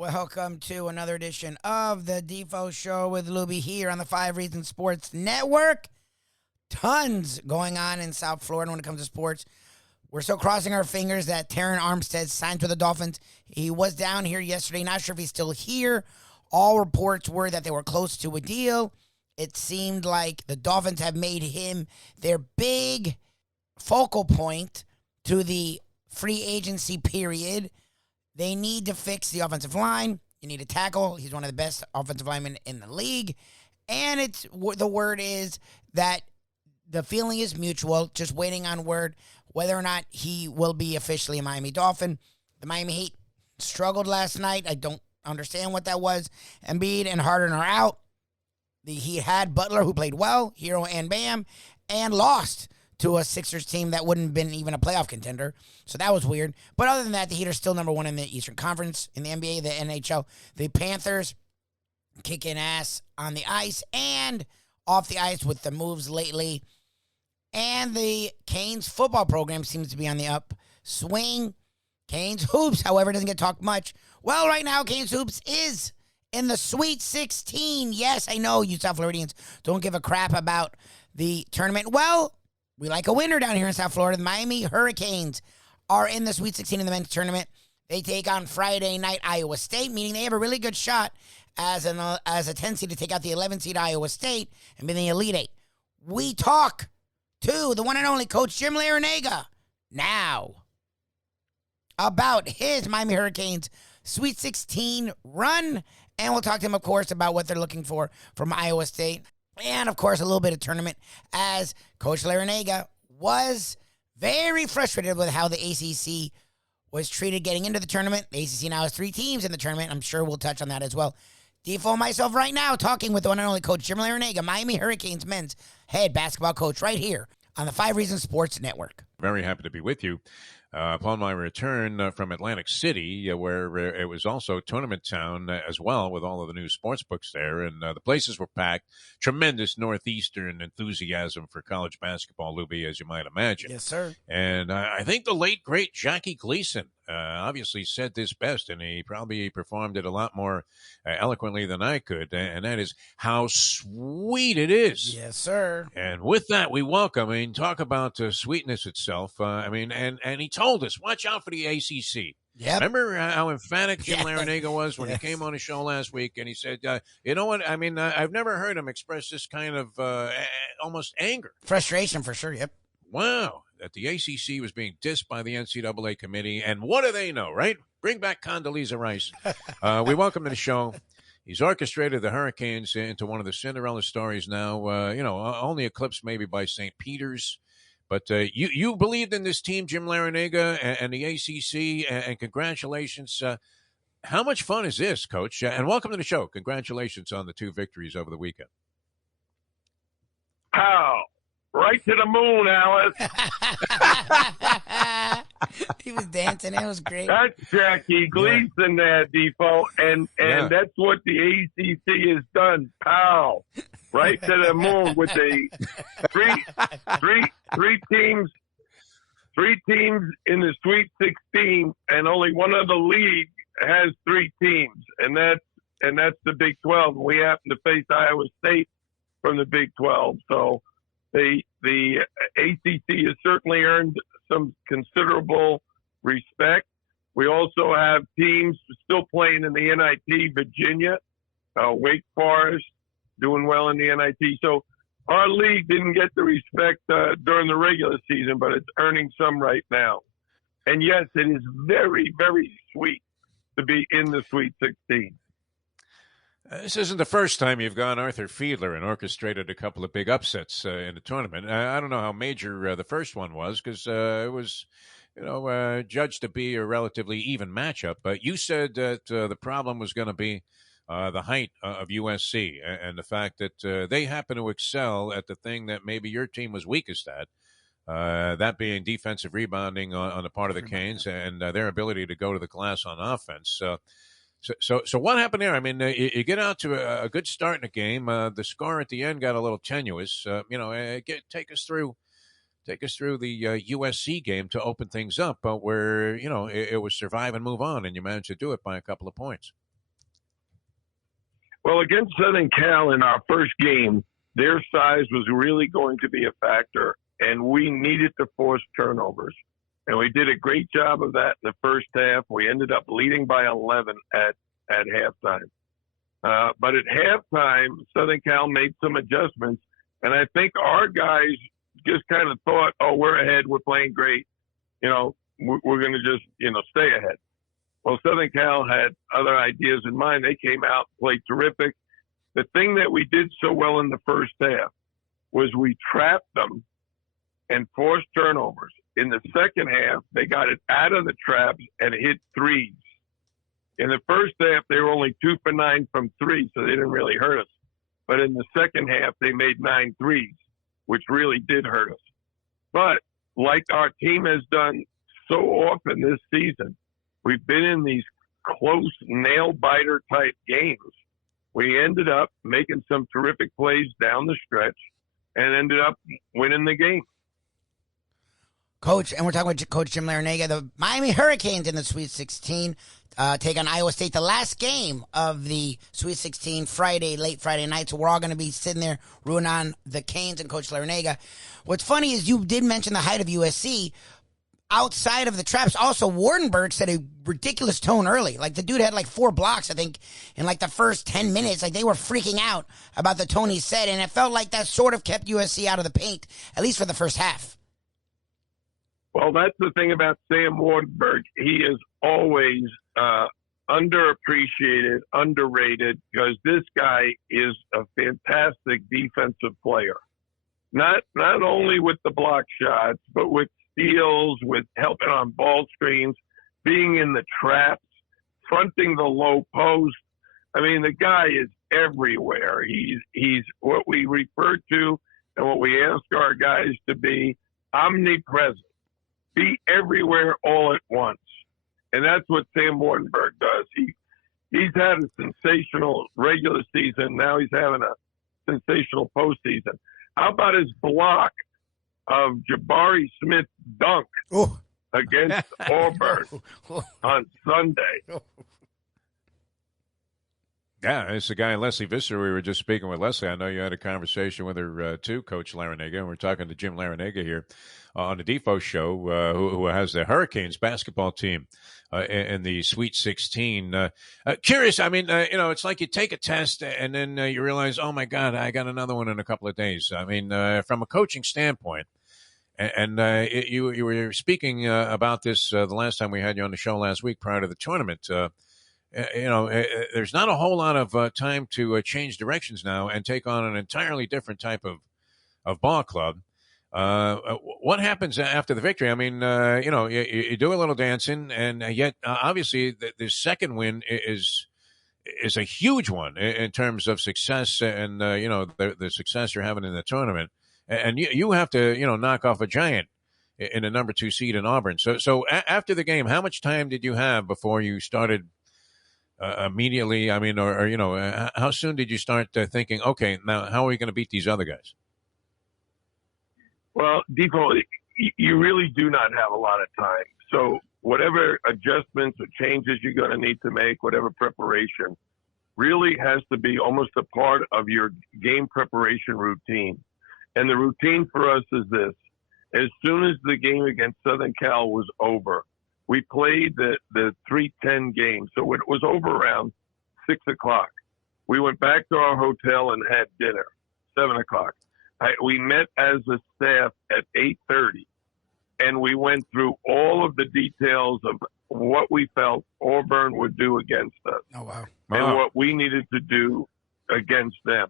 Welcome to another edition of the Defo Show with Lubie here on the 5 Reasons Sports Network. Tons going on in South Florida when it comes to sports. We're still crossing our fingers that Terran Armstead signed for the Dolphins. He was down here yesterday. Not sure if he's still here. All reports were that they were close to a deal. It seemed like the Dolphins have made him their big focal point to the free agency period. They need to fix the offensive line. You need a tackle. He's one of the best offensive linemen in the league. And the word is that the feeling is mutual, just waiting on word whether or not he will be officially a Miami Dolphin. The Miami Heat struggled last night. I don't understand what that was. Embiid and Harden are out. The Heat had Butler, who played well, Hero and Bam, and lost to a Sixers team that wouldn't have been even a playoff contender. So that was weird. But other than that, the Heat are still number one in the Eastern Conference, in the NBA, the NHL. The Panthers kicking ass on the ice and off the ice with the moves lately. And the Canes football program seems to be on the upswing. Canes Hoops, however, doesn't get talked much. Well, right now, Canes Hoops is in the Sweet 16. Yes, I know you South Floridians don't give a crap about the tournament. Well, we like a winner down here in South Florida. The Miami Hurricanes are in the Sweet 16 in the men's tournament. They take on Friday night Iowa State, meaning they have a really good shot as a 10 seed to take out the 11 seed Iowa State and be in the Elite Eight. We talk to the one and only Coach Jim Larranaga now about his Miami Hurricanes Sweet 16 run, and we'll talk to him, of course, about what they're looking for from Iowa State. And, of course, a little bit of tournament, as Coach Larranaga was very frustrated with how the ACC was treated getting into the tournament. The ACC now has 3 teams in the tournament. I'm sure we'll touch on that as well. Defo and myself right now talking with the one and only Coach Jim Larranaga, Miami Hurricanes men's head basketball coach, right here on the 5 Reasons Sports Network. Very happy to be with you. Upon my return from Atlantic City, where it was also tournament town as well, with all of the new sports books there, and the places were packed. Tremendous Northeastern enthusiasm for college basketball, Lubie, as you might imagine. Yes, sir. And I think the late, great Jackie Gleason obviously said this best, and he probably performed it a lot more eloquently than I could, and that is how sweet it is. Yes, sir. And with that, we welcome, talk about sweetness itself. And he told us, watch out for the ACC. Yep. Remember how emphatic Jim Larranaga was when he came on the show last week, and he said, you know what, I've never heard him express this kind of almost anger. Frustration for sure, yep. Wow, that the ACC was being dissed by the NCAA committee, and what do they know, right? Bring back Condoleezza Rice. We welcome to the show. He's orchestrated the Hurricanes into one of the Cinderella stories now, only eclipsed maybe by St. Peter's. But you believed in this team, Jim Larranaga, and the ACC, and congratulations. How much fun is this, Coach? And welcome to the show. Congratulations on the 2 victories over the weekend. Oh, right to the moon, Alice. He was dancing. It was great. That's Jackie Gleason there, Defo. And that's what the ACC has done. Pow. Right to the moon with the three teams in the Sweet 16, and only one other league has 3 teams, and that's the Big 12. We happen to face Iowa State from the Big 12, so the ACC has certainly earned some considerable respect. We also have teams still playing in the NIT, Virginia, Wake Forest, doing well in the NIT. So our league didn't get the respect during the regular season, but it's earning some right now. And yes, it is very, very sweet to be in the Sweet 16. This isn't the first time you've gone Arthur Fiedler and orchestrated a couple of big upsets in the tournament. I don't know how major the first one was, because it was, judged to be a relatively even matchup. But you said that the problem was going to be the height of USC and the fact that they happen to excel at the thing that maybe your team was weakest at, that being defensive rebounding on the part of the Canes and their ability to go to the glass on offense. So what happened there? You get out to a good start in the game. The score at the end got a little tenuous. Take us through the USC game to open things up, where it was survive and move on, and you managed to do it by a couple of points. Well, against Southern Cal in our first game, their size was really going to be a factor, and we needed to force turnovers. And we did a great job of that in the first half. We ended up leading by 11 at halftime. But at halftime, Southern Cal made some adjustments, and I think our guys just kind of thought, oh, we're ahead, we're playing great, we're going to just, stay ahead. Well, Southern Cal had other ideas in mind. They came out, played terrific. The thing that we did so well in the first half was we trapped them and forced turnovers. In the second half, they got it out of the traps and hit threes. In the first half, they were only 2 for 9 from three, so they didn't really hurt us. But in the second half, they made 9 threes, which really did hurt us. But like our team has done so often this season, we've been in these close nail-biter type games. We ended up making some terrific plays down the stretch and ended up winning the game. Coach, and we're talking with Coach Jim Larranaga. The Miami Hurricanes in the Sweet 16 take on Iowa State, the last game of the Sweet 16 late Friday night. So we're all going to be sitting there rooting on the Canes and Coach Larranaga. What's funny is you did mention the height of USC. Outside of the traps, also Wardenberg set a ridiculous tone early. Like the dude had like 4 blocks, I think, in like the first 10 minutes. Like they were freaking out about the tone he set, and it felt like that sort of kept USC out of the paint, at least for the first half. Well, that's the thing about Sam Wardenberg. He is always underappreciated, underrated, because this guy is a fantastic defensive player. Not only with the block shots, but with steals, with helping on ball screens, being in the traps, fronting the low post. I mean, the guy is everywhere. He's what we refer to and what we ask our guys to be, omnipresent. Be everywhere all at once. And that's what Sam Wardenberg does. He's had a sensational regular season. Now he's having a sensational postseason. How about his block of Jabari Smith's dunk against Auburn on Sunday? Yeah, it's the guy, Leslie Visser. We were just speaking with Leslie. I know you had a conversation with her, too, Coach Larranaga. And we're talking to Jim Larranaga here on the Defo show, who has the Hurricanes basketball team in the Sweet 16. Curious, I mean, it's like you take a test and then you realize, oh, my God, I got another one in a couple of days. I mean, from a coaching standpoint, and you were speaking about this the last time we had you on the show last week prior to the tournament. There's not a whole lot of time to change directions now and take on an entirely different type of ball club. What happens after the victory? I mean, you do a little dancing, and yet obviously the second win is a huge one in terms of success and the success you're having in the tournament. And you have to knock off a giant in a number 2 seed in Auburn. So after the game, how much time did you have before you started? Immediately, I mean, how soon did you start thinking, okay, now how are we going to beat these other guys? Well, Defo, you really do not have a lot of time. So whatever adjustments or changes you're going to need to make, whatever preparation, really has to be almost a part of your game preparation routine. And the routine for us is this. As soon as the game against Southern Cal was over, we played the 3:10 game. So it was over around 6 o'clock. We went back to our hotel and had dinner, 7 o'clock. We met as a staff at 8:30, and we went through all of the details of what we felt Auburn would do against us. Oh, wow. And what we needed to do against them.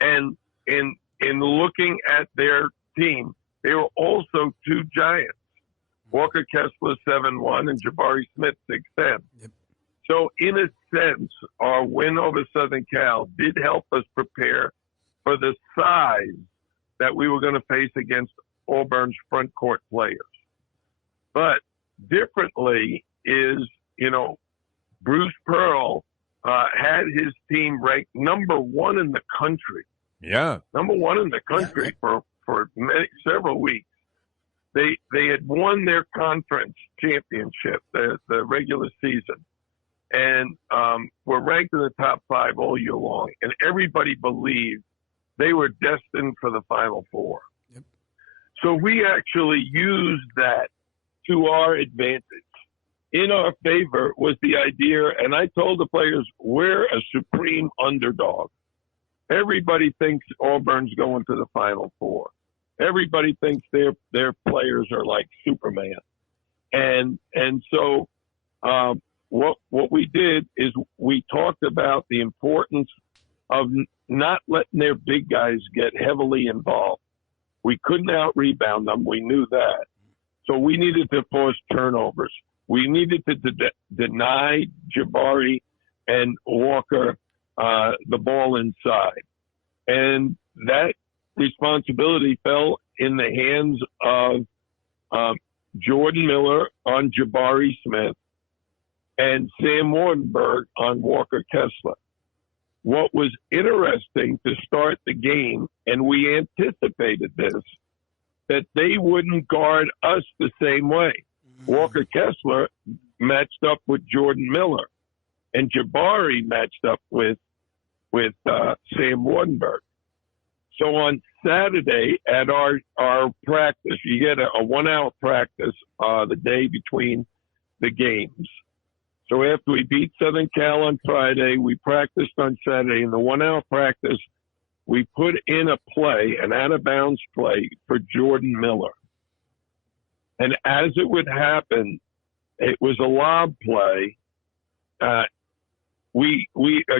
And in looking at their team, they were also 2 giants. Walker Kessler 7-1 and Jabari Smith 6-10. Yep. So in a sense, our win over Southern Cal did help us prepare for the size that we were going to face against Auburn's front court players. But differently is, Bruce Pearl had his team ranked number 1 in the country. Yeah. Number 1 in the country for several weeks. They had won their conference championship, the regular season. And were ranked in the top 5 all year long, and everybody believed they were destined for the Final Four. Yep. So we actually used that to our advantage. In our favor was the idea, and I told the players, we're a supreme underdog. Everybody thinks Auburn's going to the Final Four. Everybody thinks their players are like Superman. And so what we did is we talked about the importance of not letting their big guys get heavily involved. We couldn't out-rebound them. We knew that. So we needed to force turnovers. We needed to deny Jabari and Walker the ball inside. And that responsibility fell in the hands of Jordan Miller on Jabari Smith and Sam Wardenberg on Walker Kessler. What was interesting to start the game, and we anticipated this, that they wouldn't guard us the same way. Walker Kessler matched up with Jordan Miller, and Jabari matched up with Sam Wardenberg. So on Saturday at our practice, you get a 1-hour practice the day between the games. So after we beat Southern Cal on Friday, we practiced on Saturday. In the 1-hour practice, we put in a play, an out-of-bounds play for Jordan Miller. And as it would happen, it was a lob play.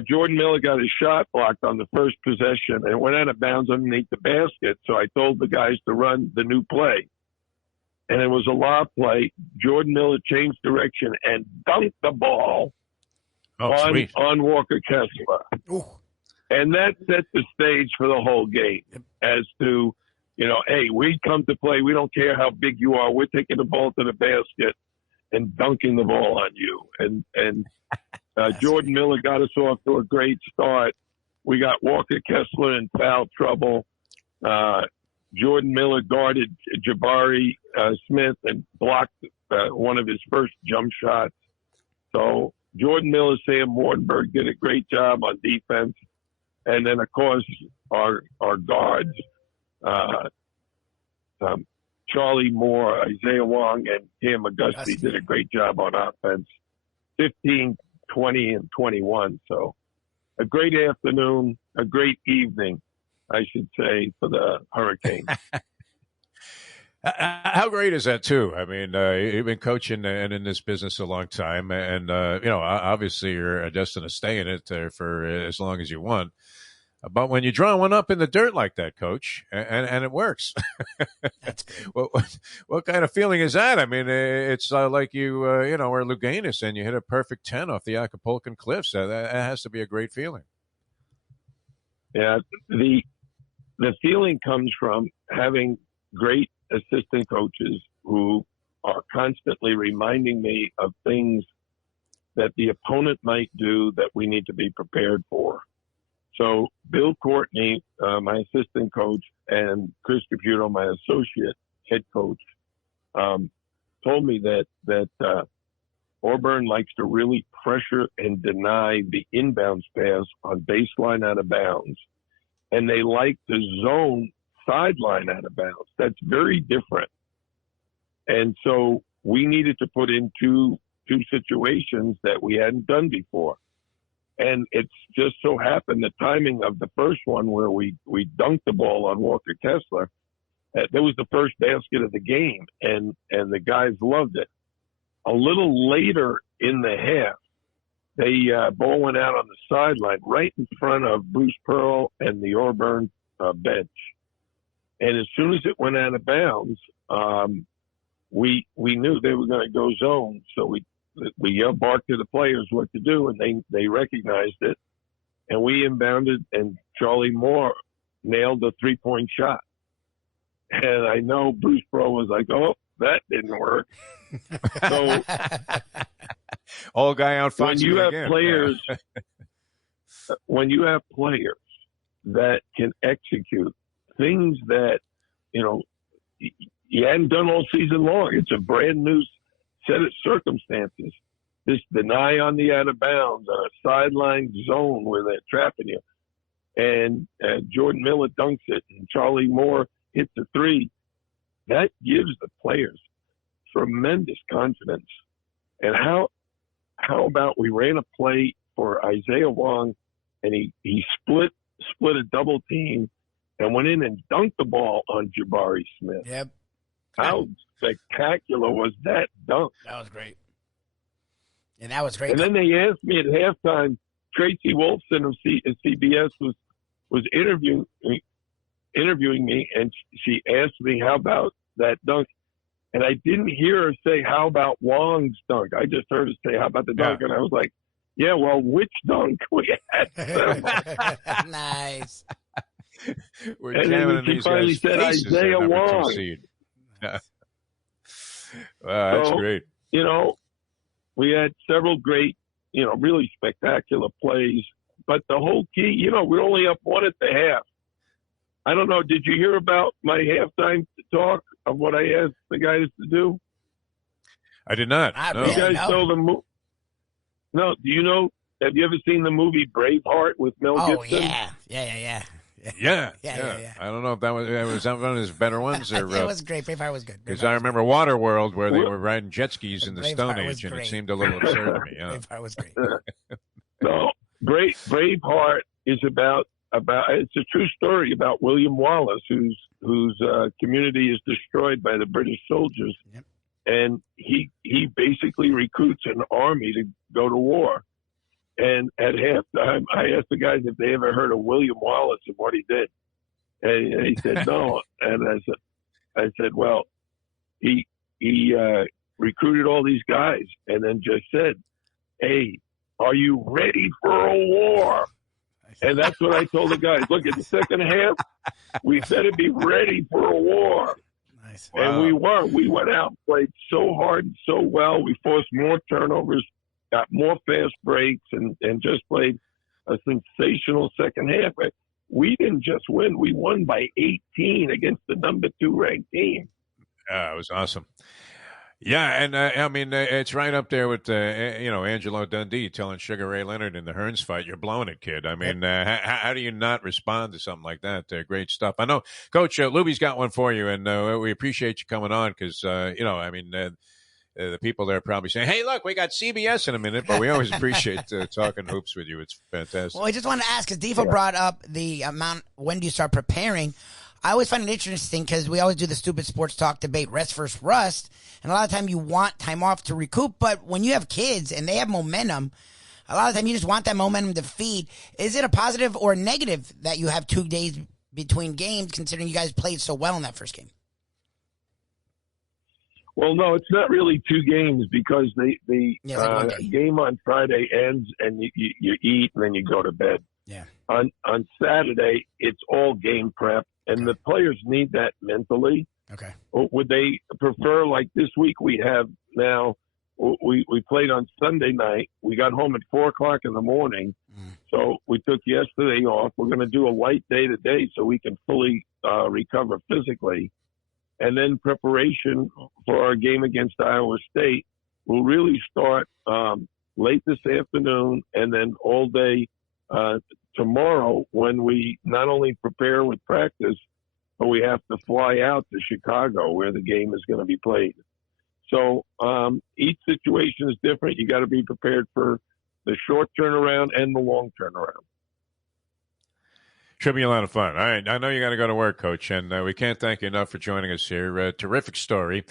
Jordan Miller got his shot blocked on the first possession and went out of bounds underneath the basket. So I told the guys to run the new play. And it was a lob play. Jordan Miller changed direction and dunked the ball on Walker Kessler. Ooh. And that set the stage for the whole game as to, hey, we come to play. We don't care how big you are. We're taking the ball to the basket and dunking the ball on you. And Jordan Miller got us off to a great start. We got Walker Kessler in foul trouble. Jordan Miller guarded Jabari Smith and blocked one of his first jump shots. So Jordan Miller, Sam Wardenberg did a great job on defense. And then, of course, our guards, Charlie Moore, Isaiah Wong, and Cam Auguste did a great job on offense. 15, 20, and 21. So a great afternoon, a great evening, I should say, for the Hurricanes. How great is that, too? I mean, you've been coaching and in this business a long time, and, obviously you're destined to stay in it for as long as you want. But when you draw one up in the dirt like that, Coach, and it works, That's good. what kind of feeling is that? I mean, it's like you were Luganis and you hit a perfect 10 off the Acapulcan cliffs. That has to be a great feeling. Yeah, the feeling comes from having great assistant coaches who are constantly reminding me of things that the opponent might do that we need to be prepared for. So Bill Courtney, my assistant coach, and Chris Caputo, my associate head coach, told me that Auburn likes to really pressure and deny the inbounds pass on baseline out of bounds, and they like to zone sideline out of bounds. That's very different. And so we needed to put in two situations that we hadn't done before. And it's just so happened the timing of the first one where we dunked the ball on Walker Kessler, that was the first basket of the game, and the guys loved it. A little later in the half, the ball went out on the sideline right in front of Bruce Pearl and the Auburn bench. And as soon as it went out of bounds, we knew they were going to go zone. So we barked to the players what to do, and they recognized it. And we inbounded, and Charlie Moore nailed the 3-point shot. And I know Bruce Pearl was like, oh, that didn't work. So old guy out when you have players, when you have players that can execute things that, you hadn't done all season long, it's a brand new set of circumstances. this deny on the out of bounds on a sideline zone where they're trapping you. And Jordan Miller dunks it, and Charlie Moore hits a three. That gives the players tremendous confidence. And how about we ran a play for Isaiah Wong, and he split a double team and went in and dunked the ball on Jabari Smith. Yep. How spectacular was that dunk? That was great. And that was great. And then they asked me at halftime, Tracy Wolfson of CBS was interviewing me, and she asked me, how about that dunk? And I didn't hear her say, how about Wong's dunk? I just heard her say, how about the dunk? And I was like, yeah, well, which dunk? We had several. Nice. We're And jamming then in she these finally guys' said faces, Isaiah that number 2 Wong. seed. Wow, that's So, great. You know, we had several great, really spectacular plays. But the whole key, we're only up 1 at the half. I don't know. Did you hear about my halftime talk of what I asked the guys to do? I did not. Not No. really. You guys no. know the movie? No. Do you know? Have you ever seen the movie Braveheart with Mel Oh, Gibson? yeah. Yeah. Yeah. I don't know if that was that one of his better ones, or It was great. Braveheart was good. because Braveheart I was remember Waterworld, where they were riding jet skis in the Braveheart Stone was Age, and it great. seemed a little absurd to me. good. Yeah. Braveheart was great. No. Braveheart is about it's a true story about William Wallace, whose community is destroyed by the British soldiers. Yep. And he basically recruits an army to go to war. And at halftime, I asked the guys if they ever heard of William Wallace and what he did. And he said, no. And I said, well, he recruited all these guys and then just said, hey, are you ready for a war? And that's what I told the guys. Look, in the second half, we better be ready for a war. Nice. Wow. And we were. We went out and played so hard and so well. We forced more turnovers, got more fast breaks, and just played a sensational second half. We didn't just win. We won by 18 against the number 2 ranked team. It was awesome. Yeah, and I mean, it's right up there with Angelo Dundee telling Sugar Ray Leonard in the Hearns fight, "You're blowing it, kid." I mean, how do you not respond to something like that? Great stuff. I know, Coach Lubie's got one for you, and we appreciate you coming on because the people there are probably saying, "Hey, look, we got CBS in a minute," but we always appreciate talking hoops with you. It's fantastic. Well, I just wanted to ask, because Defo brought up the amount, when do you start preparing? I always find it interesting because we always do the stupid sports talk debate, rest versus rust. And a lot of time you want time off to recoup. But when you have kids and they have momentum, a lot of time you just want that momentum to feed. Is it a positive or negative that you have 2 days between games, considering you guys played so well in that first game? Well, no, it's not really 2 games because the Yeah, it's like 1 day. game on Friday ends and you eat and then you go to bed. Yeah. On Saturday, it's all game prep, and the players need that mentally. Okay. Or would they prefer, like this week we have now, we played on Sunday night. We got home at 4 o'clock in the morning. So we took yesterday off. We're going to do a light day today so we can fully recover physically. And then preparation for our game against Iowa State will really start late this afternoon and then all day tomorrow, when we not only prepare with practice, but we have to fly out to Chicago where the game is going to be played. So each situation is different. You got to be prepared for the short turnaround and the long turnaround. Should be a lot of fun. All right. I know you got to go to work, Coach, and we can't thank you enough for joining us here. Terrific story.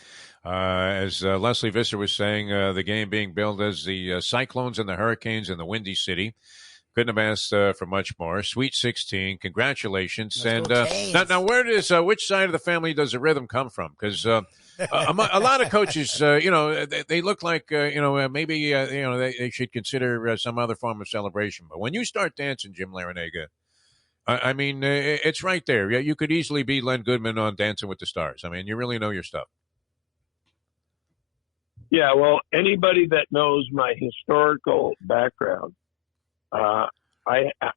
As Leslie Visser was saying, the game being billed as the Cyclones and the Hurricanes in the Windy City. Couldn't have asked for much more. Sweet 16. Congratulations. Let's go Canes. Now where does which side of the family does the rhythm come from? Because a lot of coaches, they look like, maybe, they should consider some other form of celebration. But when you start dancing, Jim Larranaga, I mean, it's right there. Yeah, you could easily be Len Goodman on Dancing with the Stars. I mean, you really know your stuff. Yeah, well, anybody that knows my historical background, I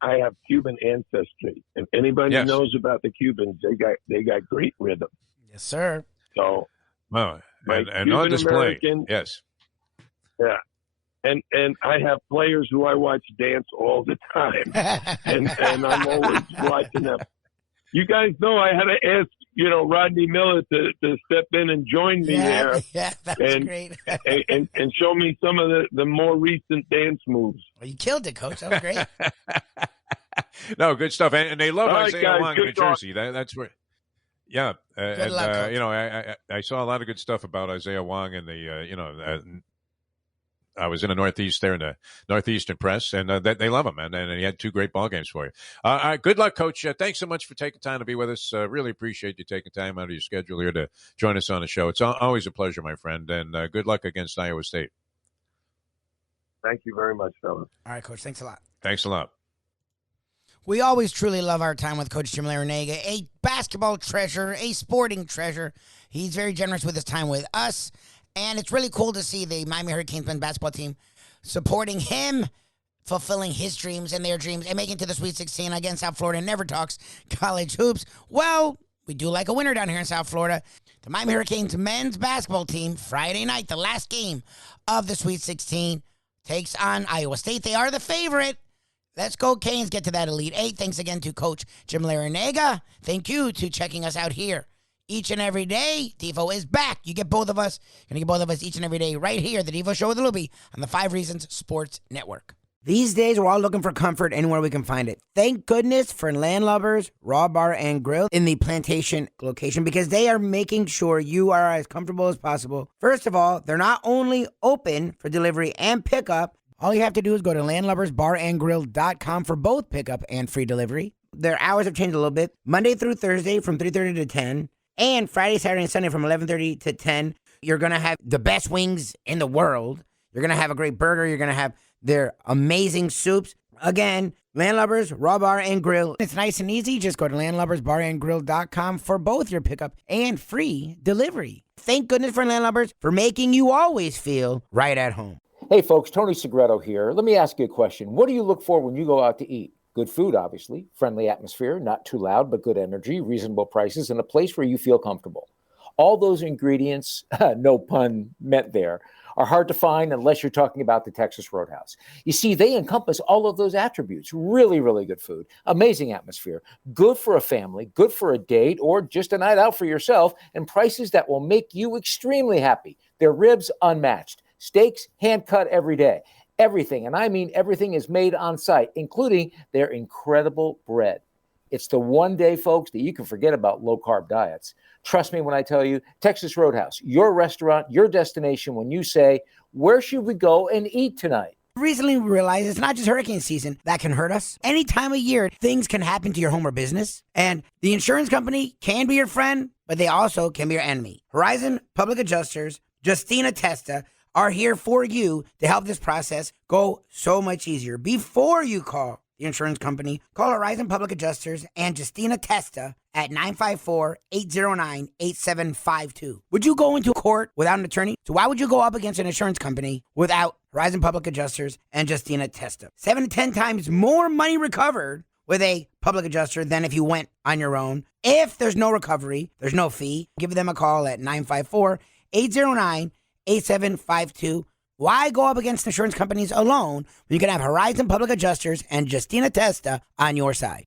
have Cuban ancestry, and anybody who knows about the Cubans, they got great rhythm. Yes, sir. So, Wow, and on Cuban display. American, Yes. Yeah. and I have players who I watch dance all the time, and I'm always watching them. You guys know I had to ask, Rodney Miller to step in and join me there. Yeah, that was great. and show me some of the more recent dance moves. Well, you killed it, Coach. That was great. No, good stuff. And they love All Isaiah right, guys, Wong in New Jersey. That's where. Yeah, Good luck, Coach. I saw a lot of good stuff about Isaiah Wong in the, I was in the Northeast there in the Northeastern press, and they love him, and he had 2 great ball games for you. All right, good luck, Coach. Thanks so much for taking time to be with us. Really appreciate you taking time out of your schedule here to join us on the show. It's always a pleasure, my friend, and good luck against Iowa State. Thank you very much, fellas. All right, Coach. Thanks a lot. Thanks a lot. We always truly love our time with Coach Jim Larranaga, a basketball treasure, a sporting treasure. He's very generous with his time with us, and it's really cool to see the Miami Hurricanes men's basketball team supporting him, fulfilling his dreams and their dreams, and making it to the Sweet 16 against South Florida. Never talks college hoops. Well, we do like a winner down here in South Florida. The Miami Hurricanes men's basketball team, Friday night, the last game of the Sweet 16, takes on Iowa State. They are the favorite. Let's go, Canes, get to that Elite Eight. Thanks again to Coach Jim Larranaga. Thank you to checking us out here each and every day. Defo is back. You get both of us. You're going to get both of us each and every day right here, the Defo Show with Lubie on the 5 Reasons Sports Network. These days, we're all looking for comfort anywhere we can find it. Thank goodness for Landlubbers Raw Bar and Grill in the Plantation location, because they are making sure you are as comfortable as possible. First of all, they're not only open for delivery and pickup. All you have to do is go to landlubbersbarandgrill.com for both pickup and free delivery. Their hours have changed a little bit. Monday through Thursday from 3:30 to 10. And Friday, Saturday, and Sunday from 11:30 to 10. You're going to have the best wings in the world. You're going to have a great burger. You're going to have their amazing soups. Again, Landlubbers, Raw Bar, and Grill. It's nice and easy. Just go to landlubbersbarandgrill.com for both your pickup and free delivery. Thank goodness for Landlubbers for making you always feel right at home. Hey folks, Tony Segreto here. Let me ask you a question. What do you look for when you go out to eat? Good food, obviously, friendly atmosphere, not too loud, but good energy, reasonable prices, and a place where you feel comfortable. All those ingredients, no pun meant there, are hard to find unless you're talking about the Texas Roadhouse. You see, they encompass all of those attributes. Really, really good food, amazing atmosphere, good for a family, good for a date, or just a night out for yourself, and prices that will make you extremely happy. Their ribs unmatched. Steaks, hand-cut every day. Everything, and I mean everything, is made on site, including their incredible bread. It's the one day, folks, that you can forget about low-carb diets. Trust me when I tell you, Texas Roadhouse, your restaurant, your destination when you say, where should we go and eat tonight? Recently, we realized it's not just hurricane season that can hurt us. Any time of year, things can happen to your home or business. And the insurance company can be your friend, but they also can be your enemy. Horizon Public Adjusters, Justina Testa, are here for you to help this process go so much easier. Before you call the insurance company, call Horizon Public Adjusters and Justina Testa at 954-809-8752. Would you go into court without an attorney? So why would you go up against an insurance company without Horizon Public Adjusters and Justina Testa? 7 to 10 times more money recovered with a public adjuster than if you went on your own. If there's no recovery, there's no fee. Give them a call at 954-809-8752. Why go up against insurance companies alone when you can have Horizon Public Adjusters and Justina Testa on your side?